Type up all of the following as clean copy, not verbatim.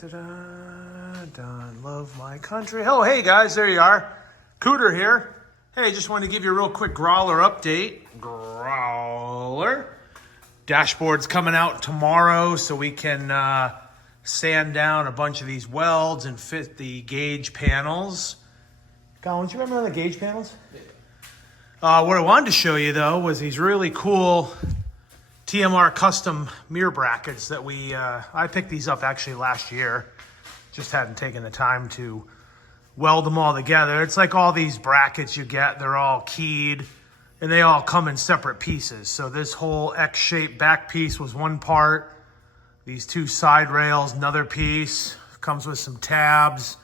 Done, love my country. Oh, hey guys, there you are. Cooter here. Hey, just wanted to give you a real quick Growler update. Growler. Dashboard's coming out tomorrow so we can sand down a bunch of these welds and fit the gauge panels. Colin, do you remember the gauge panels? Yeah. What I wanted to show you though was these really cool TMR custom mirror brackets that I picked these up actually last year. Just hadn't taken the time to weld them all together. It's like all these brackets you get, they're all keyed and they all come in separate pieces. So this whole X-shaped back piece was one part. These two side rails, another piece. Comes with some tabs.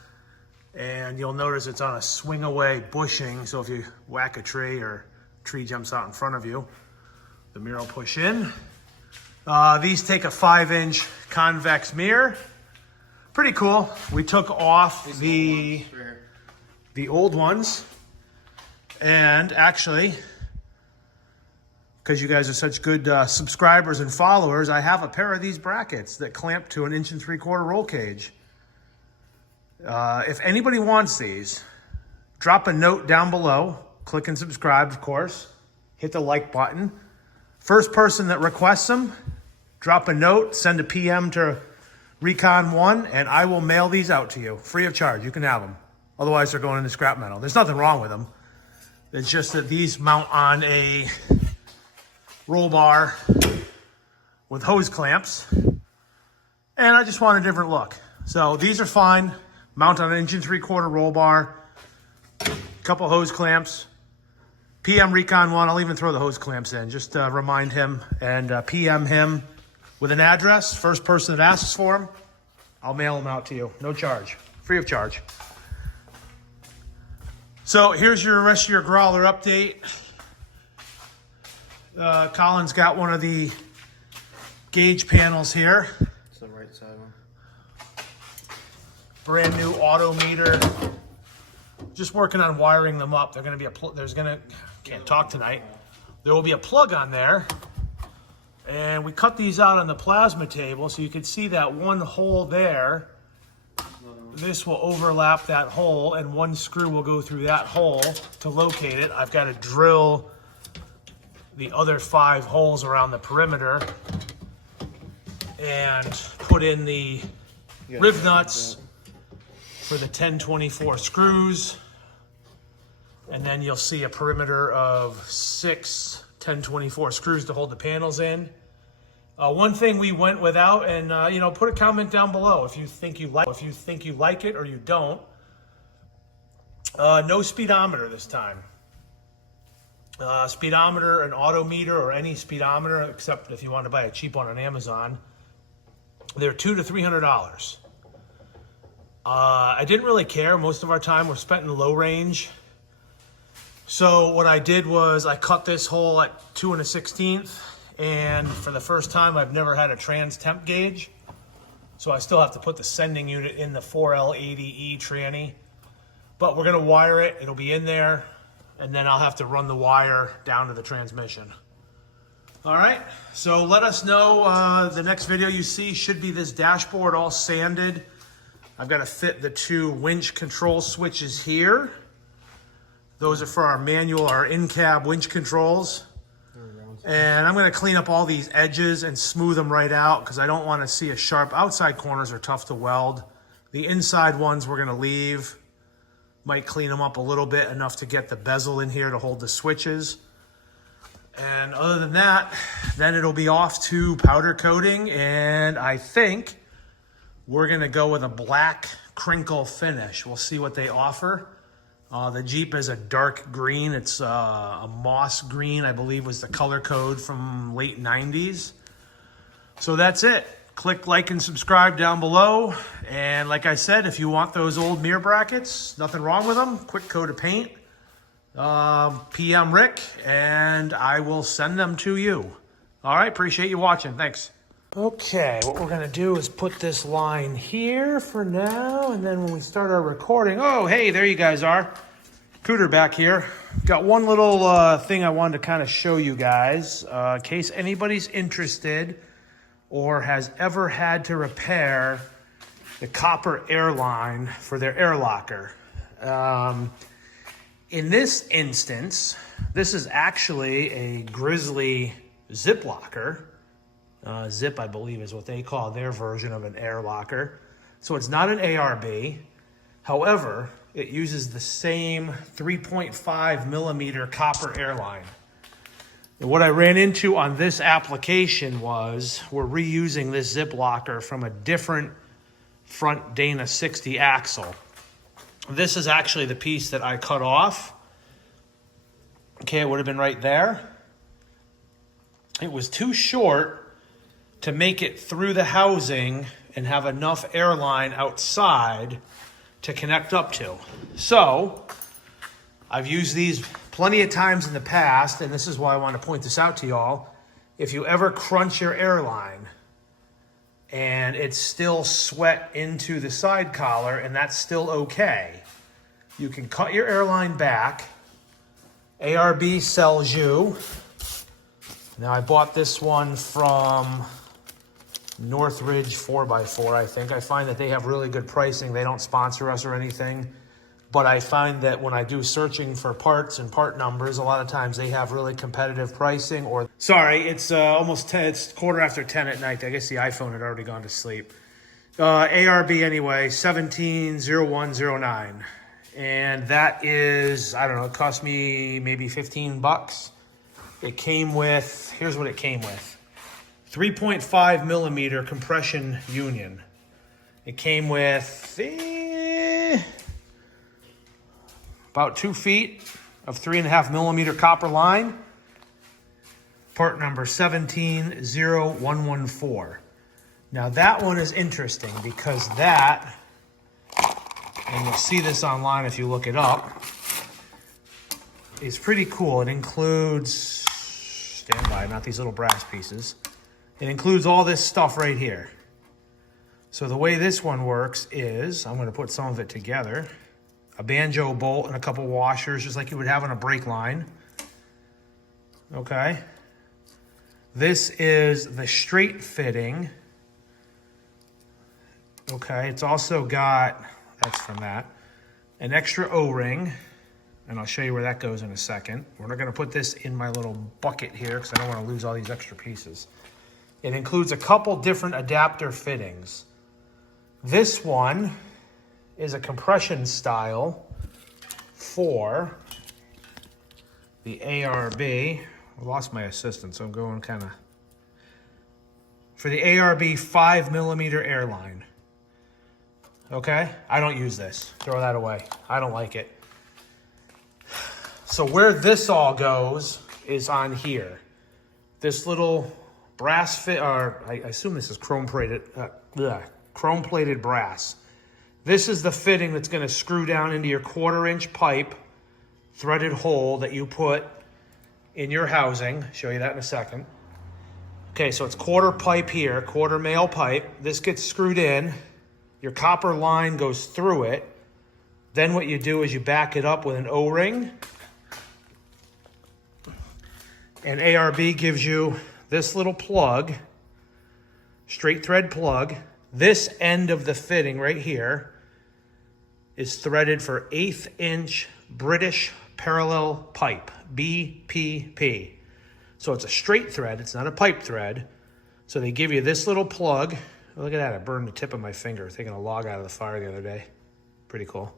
And you'll notice it's on a swing away bushing. So if you whack a tree or a tree jumps out in front of you, the mirror will push in. These take a 5-inch convex mirror. Pretty cool. We took off the old ones. And actually, because you guys are such good subscribers and followers, I have a pair of these brackets that clamp to an 1 3/4 roll cage. If anybody wants these, drop a note down below. Click and subscribe, of course. Hit the like button. First person that requests them, drop a note, send a PM to Recon1, and I will mail these out to you free of charge. You can have them. Otherwise, they're going into scrap metal. There's nothing wrong with them. It's just that these mount on a roll bar with hose clamps, and I just want a different look. So these are fine. Mount on an 1 3/4 roll bar, couple hose clamps. PM Recon1, I'll even throw the hose clamps in. Just remind him and PM him with an address. First person that asks for them, I'll mail them out to you. No charge, free of charge. So here's your rest of your Growler update. Colin's got one of the gauge panels here. It's the right side one. Brand new auto meter. Just working on wiring them up. They're going to be can't talk tonight. There will be a plug on there. And we cut these out on the plasma table so you can see that one hole there. This will overlap that hole and one screw will go through that hole to locate it. I've got to drill the other 5 holes around the perimeter and put in the riv nuts for the 1024 screws. And then you'll see a perimeter of 6 1024 screws to hold the panels in. One thing we went without, and put a comment down below if you think you like it or you don't. No speedometer this time. Speedometer, an auto meter, or any speedometer, except if you want to buy a cheap one on Amazon, they're $200 to $300. I didn't really care. Most of our time we're spent in low range. So what I did was I cut this hole at 2 1/16, and for the first time I've never had a trans temp gauge. So I still have to put the sending unit in the 4L80E tranny. But we're gonna wire it, it'll be in there, and then I'll have to run the wire down to the transmission. All right, so let us know, the next video you see should be this dashboard all sanded. I've got to fit the 2 winch control switches here. Those are for our manual, our in-cab winch controls. And I'm going to clean up all these edges and smooth them right out because I don't want to see a sharp. Outside corners are tough to weld. The inside ones we're going to leave. Might clean them up a little bit, enough to get the bezel in here to hold the switches. And other than that, then it'll be off to powder coating, and I think we're gonna go with a black crinkle finish. We'll see what they offer. The Jeep is a dark green. It's a moss green, I believe was the color code from late 90s. So that's it. Click like and subscribe down below. And like I said, if you want those old mirror brackets, nothing wrong with them. Quick coat of paint. PM Rick, and I will send them to you. All right, appreciate you watching. Thanks. Okay, what we're gonna do is put this line here for now, and then when we start our recording, oh, hey, there you guys are. Cooter back here. Got one little thing I wanted to kind of show you guys, in case anybody's interested or has ever had to repair the copper air line for their air locker. In this instance, this is actually a Grizzly zip locker. Zip, I believe, is what they call their version of an air locker. So it's not an ARB. However, it uses the same 3.5 millimeter copper air line. And what I ran into on this application was we're reusing this zip locker from a different front Dana 60 axle. This is actually the piece that I cut off. Okay, it would have been right there. It was too short to make it through the housing and have enough airline outside to connect up to. So I've used these plenty of times in the past, and this is why I want to point this out to y'all. If you ever crunch your airline and it's still sweat into the side collar and that's still okay, you can cut your airline back. ARB sells you. Now I bought this one from Northridge 4x4, I think. I find that they have really good pricing. They don't sponsor us or anything. But I find that when I do searching for parts and part numbers, a lot of times they have really competitive pricing. Or sorry, it's almost 10. It's 10:15 at night. I guess the iPhone had already gone to sleep. ARB anyway, 170109, and that is, I don't know, it cost me maybe $15. It came with, here's what it came with: 3.5 millimeter compression union. It came with about 2 feet of 3.5 millimeter copper line. Part number 170114. Now that one is interesting because that, and you'll see this online if you look it up, is pretty cool. It includes, stand by, not these little brass pieces. It includes all this stuff right here. So the way this one works is, I'm going to put some of it together. A banjo bolt and a couple washers, just like you would have on a brake line. Okay. This is the straight fitting. Okay, it's also got, that's from that, an extra O-ring, and I'll show you where that goes in a second. We're not going to put this in my little bucket here because I don't want to lose all these extra pieces. It includes a couple different adapter fittings. This one is a compression style for the ARB. I lost my assistant, so I'm going kind of, for the ARB 5 millimeter airline. Okay, I don't use this. Throw that away. I don't like it. So where this all goes is on here. This little brass fit, or I assume this is chrome plated brass. This is the fitting that's going to screw down into your 1/4-inch pipe, threaded hole that you put in your housing. Show you that in a second. Okay, so it's 1/4 pipe here, 1/4 male pipe. This gets screwed in. Your copper line goes through it. Then what you do is you back it up with an O-ring. And ARB gives you this little plug, straight thread plug. This end of the fitting right here is threaded for 1/8 inch British parallel pipe, BPP. So it's a straight thread, it's not a pipe thread. So they give you this little plug. Look at that, I burned the tip of my finger taking a log out of the fire the other day. Pretty cool.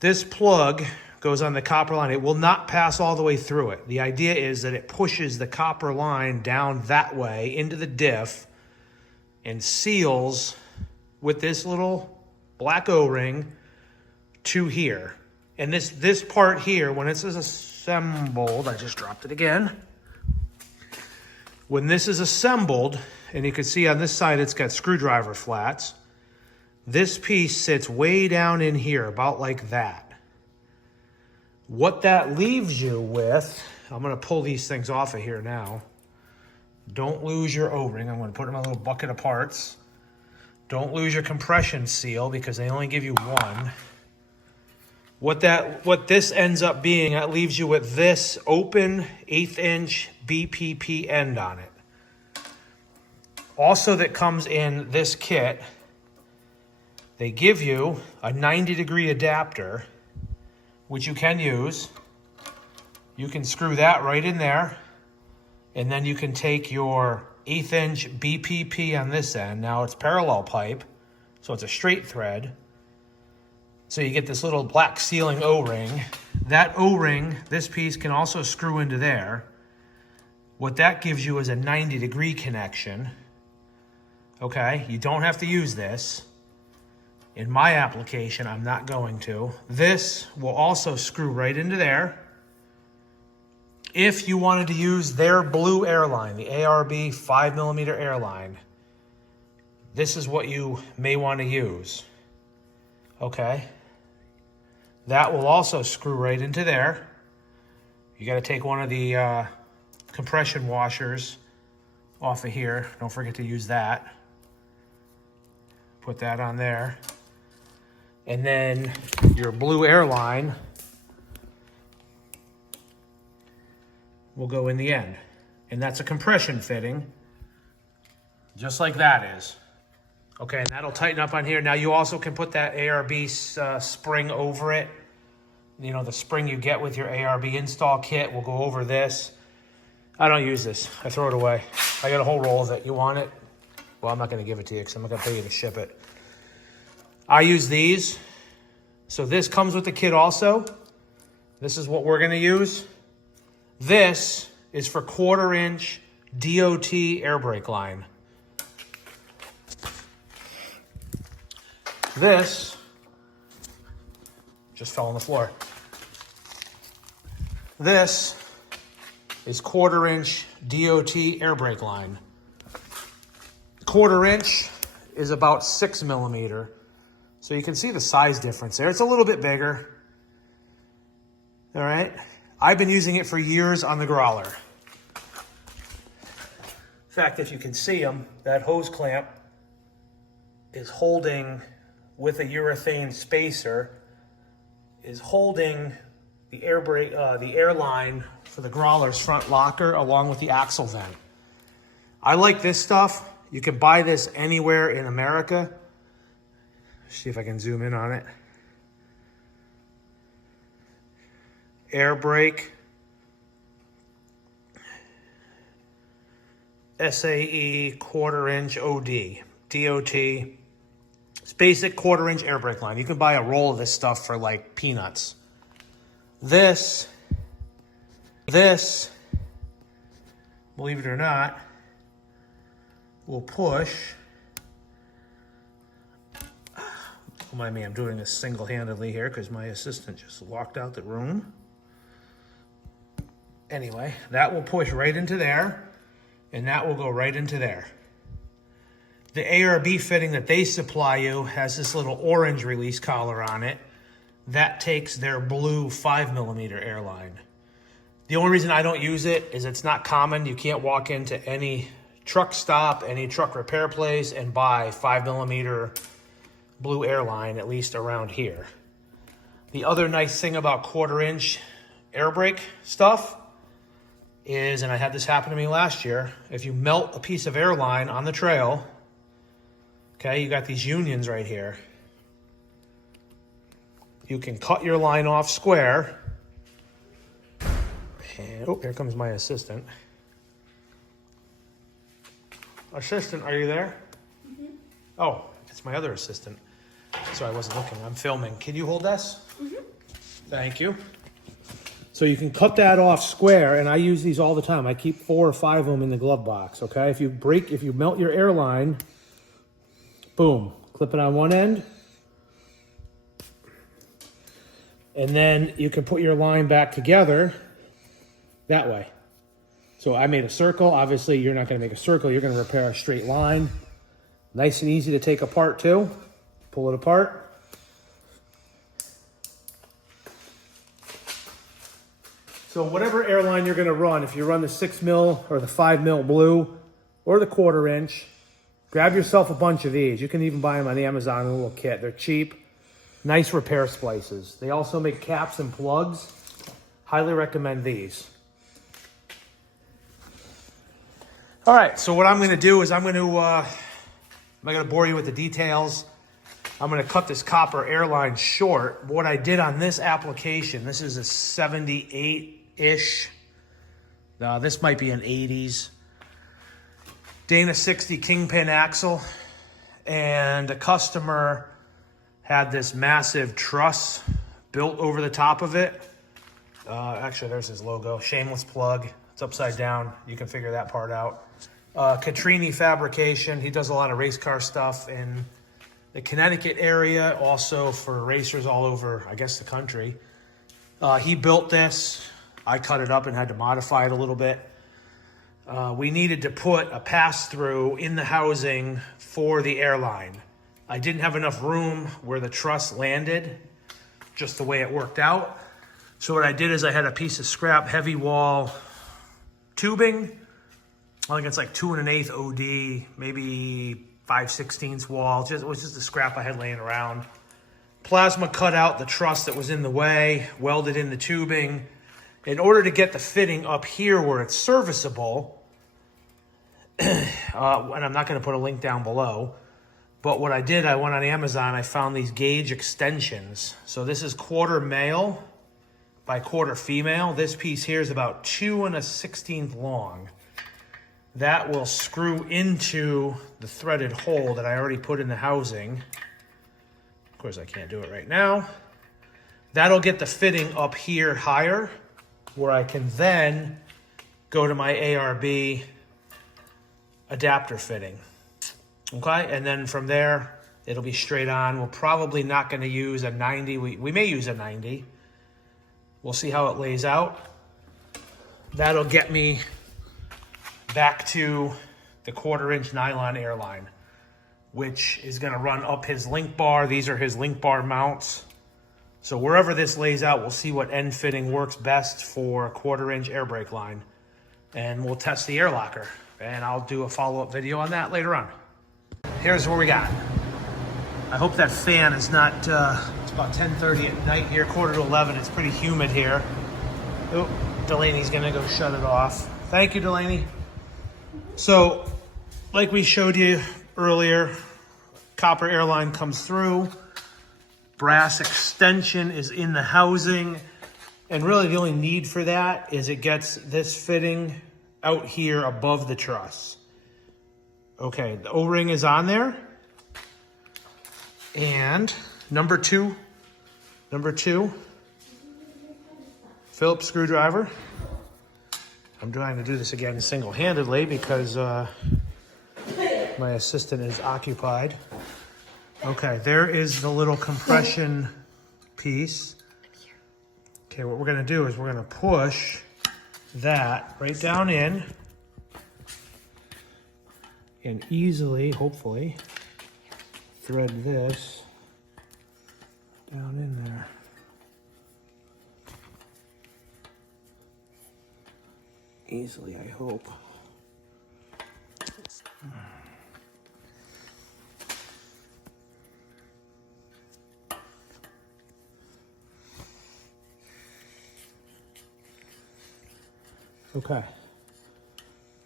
This plug goes on the copper line. It will not pass all the way through it. The idea is that it pushes the copper line down that way into the diff and seals with this little black O-ring to here. And this part here, when it's assembled, I just dropped it again. When this is assembled, and you can see on this side it's got screwdriver flats, this piece sits way down in here, about like that. What that leaves you with, I'm going to pull these things off of here now. Don't lose your O-ring. I'm going to put it in my little bucket of parts. Don't lose your compression seal because they only give you one. What this ends up being, that leaves you with this open 1/8 inch BPP end on it. Also that comes in this kit they give you a 90-degree adapter, which you can use. You can screw that right in there, and then you can take your 1/8 inch BPP on this end. Now it's parallel pipe, so it's a straight thread. So you get this little black sealing O-ring. That O-ring, this piece can also screw into there. What that gives you is a 90-degree connection. Okay, you don't have to use this. In my application, I'm not going to. This will also screw right into there. If you wanted to use their blue airline, the ARB 5mm airline, this is what you may want to use. Okay. That will also screw right into there. You got to take one of the compression washers off of here. Don't forget to use that. Put that on there. And then your blue airline will go in the end. And that's a compression fitting, just like that is. Okay, and that'll tighten up on here. Now you also can put that ARB spring over it. You know, the spring you get with your ARB install kit will go over this. I don't use this. I throw it away. I got a whole roll of it. You want it? Well, I'm not going to give it to you because I'm not going to pay you to ship it. I use these. So this comes with the kit also. This is what we're going to use. This is for 1/4 inch DOT air brake line. This just fell on the floor. This is 1/4 inch DOT air brake line. 1/4 inch is about 6mm. So you can see the size difference there. It's a little bit bigger. All right. I've been using it for years on the Growler. In fact, if you can see them, that hose clamp is holding, with a urethane spacer, is holding the air brake, the air line for the Growler's front locker along with the axle vent. I like this stuff. You can buy this anywhere in America. See if I can zoom in on it. Air brake. SAE 1/4 inch OD. DOT. It's basic 1/4 inch air brake line. You can buy a roll of this stuff for like peanuts. This, believe it or not, will push. Don't mind me, I'm doing this single-handedly here because my assistant just walked out the room. Anyway, that will push right into there, and that will go right into there. The ARB fitting that they supply you has this little orange release collar on it. That takes their blue 5mm airline. The only reason I don't use it is it's not common. You can't walk into any truck stop, any truck repair place, and buy 5mm blue airline, at least around here. The other nice thing about 1/4 inch air brake stuff is, and I had this happen to me last year, if you melt a piece of airline on the trail, okay, you got these unions right here. You can cut your line off square. And, oh, here comes my assistant. Assistant, are you there? Mm-hmm. Oh, it's my other assistant. Sorry, I wasn't looking. I'm filming. Can you hold this? Mm-hmm. Thank you. So you can cut that off square, and I use these all the time. I keep 4 or 5 of them in the glove box, okay? If you melt your airline, boom, clip it on one end, and then you can put your line back together that way. So I made a circle. Obviously, you're not going to make a circle. You're going to repair a straight line. Nice and easy to take apart, too. Pull it apart. So whatever airline you're going to run, if you run the 6mm or the 5mm blue or the 1/4 inch, grab yourself a bunch of these. You can even buy them on Amazon in a little kit. They're cheap. Nice repair splices. They also make caps and plugs. Highly recommend these. All right, so what I'm going to do is I'm going to bore you with the details. I'm gonna cut this copper airline short. What I did on this application, this is a 78-ish. This might be an 80s. Dana 60 kingpin axle. And the customer had this massive truss built over the top of it. Actually, there's his logo, shameless plug. It's upside down. You can figure that part out. Catrini Fabrication. He does a lot of race car stuff in the Connecticut area, also for racers all over, I guess, the country. He built this. I cut it up and had to modify it a little bit. We needed to put a pass-through in the housing for the airline. I didn't have enough room where the truss landed, just the way it worked out. So what I did is I had a piece of scrap heavy wall tubing. I think it's like 2 1/8 OD, maybe 5/16 wall. It was just the scrap I had laying around. Plasma cut out the truss that was in the way, welded in the tubing. In order to get the fitting up here where it's serviceable, and I'm not going to put a link down below, but what I did, I went on Amazon, I found these gauge extensions. So this is 1/4 male by 1/4 female. This piece here is about 2 1/16 long. That will screw into the threaded hole that I already put in the housing. Of course, I can't do it right now. That'll get the fitting up here higher, where I can then go to my ARB adapter fitting. Okay, and then from there, it'll be straight on. We're probably not going to use a 90. We may use a 90. We'll see how it lays out. That'll get me back to the 1/4 inch nylon airline, which is going to run up his link bar. These are his link bar mounts. So wherever this lays out, we'll see what end fitting works best for a 1/4 inch air brake line. And we'll test the air locker. And I'll do a follow-up video on that later on. Here's what we got. I hope that fan is not, it's about 10:30 at night here, 10:45. It's pretty humid here. Oh, Delaney's gonna go shut it off. Thank you, Delaney. So, like we showed you earlier, copper airline comes through. Brass extension is in the housing. And really the only need for that is it gets this fitting out here above the truss. Okay, the O-ring is on there. And number two, Phillips screwdriver. I'm trying to do this again single-handedly because my assistant is occupied. Okay, there is the little compression piece. Okay, what we're gonna do is we're gonna push that right down in and easily, hopefully, thread this down in there. Easily, I hope. Okay.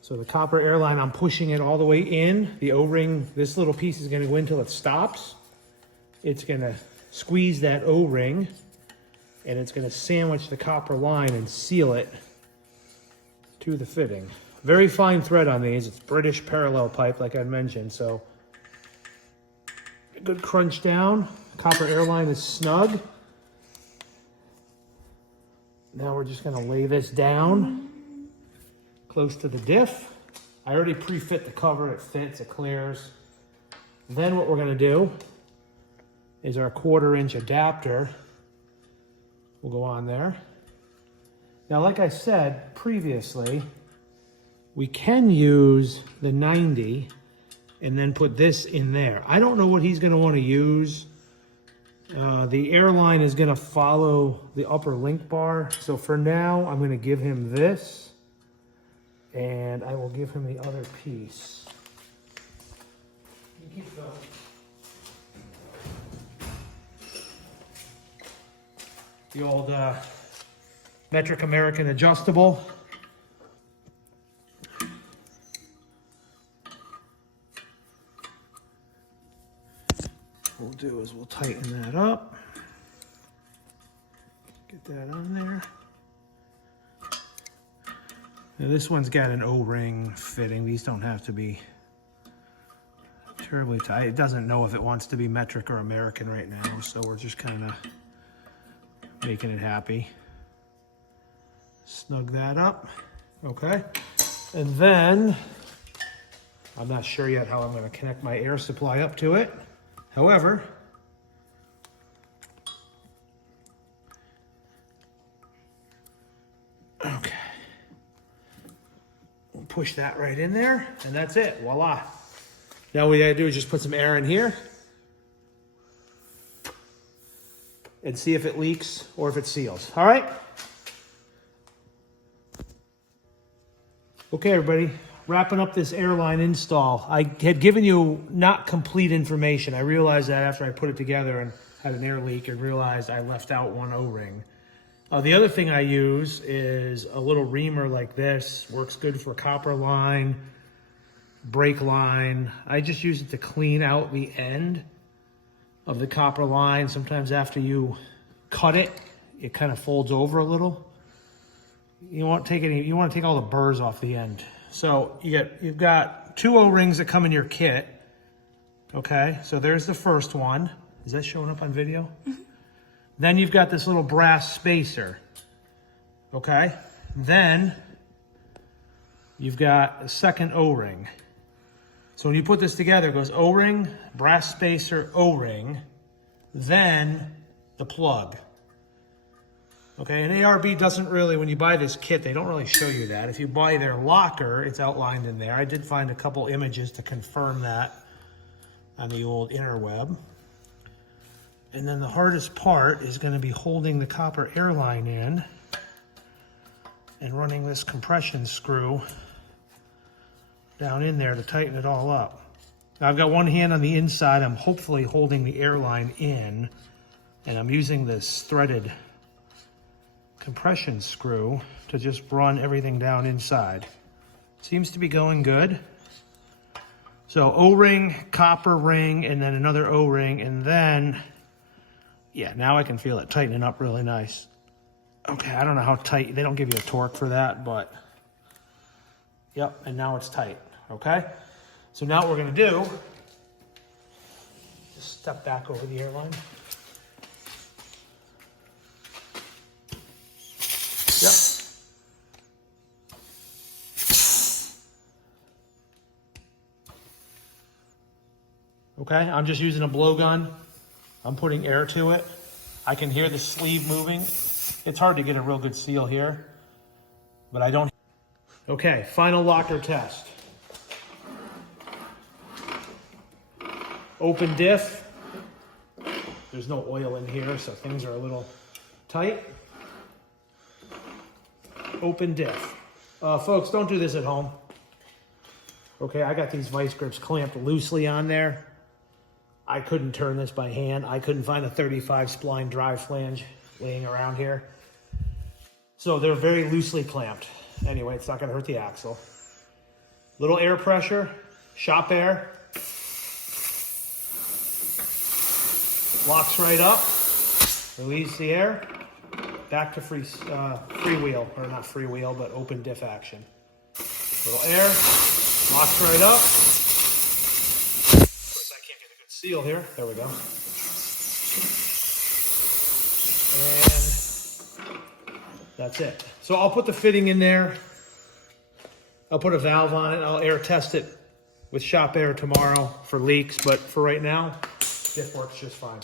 So the copper airline, I'm pushing it all the way in. The O-ring, this little piece is gonna go in until it stops. It's gonna squeeze that O-ring and it's gonna sandwich the copper line and seal it to the fitting. Very fine thread on these. It's British parallel pipe, like I mentioned, so a good crunch down. Copper airline is snug. Now we're just gonna lay this down close to the diff. I already pre-fit the cover. It fits, it clears. Then what we're gonna do is our 1/4 inch adapter will go on there. Now, like I said previously, we can use the 90 and then put this in there. I don't know what he's gonna wanna use. The airline is gonna follow the upper link bar. So for now, I'm gonna give him this and I will give him the other piece. You keep going. The old metric American adjustable. We'll do is we'll tighten that up. Get that on there. Now this one's got an O-ring fitting. These don't have to be terribly tight. It doesn't know if it wants to be metric or American right now, so we're just kind of making it happy. Snug that up, okay? And then, I'm not sure yet how I'm going to connect my air supply up to it. However, okay. We'll push that right in there, and that's it, voila. Now what we gotta do is just put some air in here and see if it leaks or if it seals, all right? Okay, everybody, wrapping up this airline install. I had given you not complete information. I realized that after I put it together and had an air leak and realized I left out one O-ring. The other thing I use is a little reamer like this. Works good for copper line, brake line. I just use it to clean out the end of the copper line. Sometimes after you cut it, it kind of folds over a little. You want to take all the burrs off the end. So you've got 2 O-rings that come in your kit. Okay, so there's the first one. Is that showing up on video? Mm-hmm. Then you've got this little brass spacer. Okay, then you've got a second O-ring. So when you put this together, it goes O-ring, brass spacer, O-ring, then the plug. Okay, and ARB doesn't really, when you buy this kit, they don't really show you that. If you buy their locker, it's outlined in there. I did find a couple images to confirm that on the old interweb. And then the hardest part is going to be holding the copper airline in and running this compression screw down in there to tighten it all up. Now I've got one hand on the inside. I'm hopefully holding the airline in, and I'm using this threaded compression screw to just run everything down inside. Seems to be going good. So O-ring, copper ring, and then another O-ring, and then, yeah, now I can feel it tightening up really nice. Okay, I don't know how tight, they don't give you a torque for that, but yep, and now it's tight, okay? So now what we're gonna do, just step back over the airline. Yep. Okay, I'm just using a blowgun. I'm putting air to it. I can hear the sleeve moving. It's hard to get a real good seal here, but I don't. Okay, final locker test. Open diff. There's no oil in here, so things are a little tight. Open diff. Folks, don't do this at home. Okay, I got these vice grips clamped loosely on there. I couldn't turn this by hand. I couldn't find a 35 spline drive flange laying around here. So they're very loosely clamped. Anyway, it's not gonna hurt the axle. Little air pressure, shop air. Locks right up, release the air. Back to freewheel, or not freewheel, but open diff action. Little air, locks right up. Of course, I can't get a good seal here. There we go. And that's it. So I'll put the fitting in there. I'll put a valve on it. I'll air test it with shop air tomorrow for leaks, but for right now, diff works just fine.